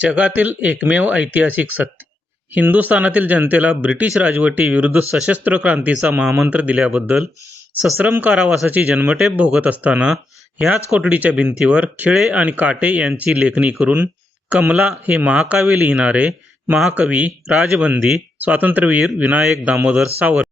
जगातील एकमेव ऐतिहासिक सत्य. हिंदुस्थानातील जनतेला ब्रिटिश राजवटी विरुद्ध सशस्त्र क्रांतीचा महामंत्र दिल्याबद्दल सश्रम कारावासाची जन्मठेप भोगत असताना ह्याच कोठडीच्या भिंतीवर खिळे आणि काटे यांची लेखणी करून कमला हे महाकाव्य लिहिणारे महाकवी, राजबंदी, स्वातंत्र्यवीर विनायक दामोदर सावरकर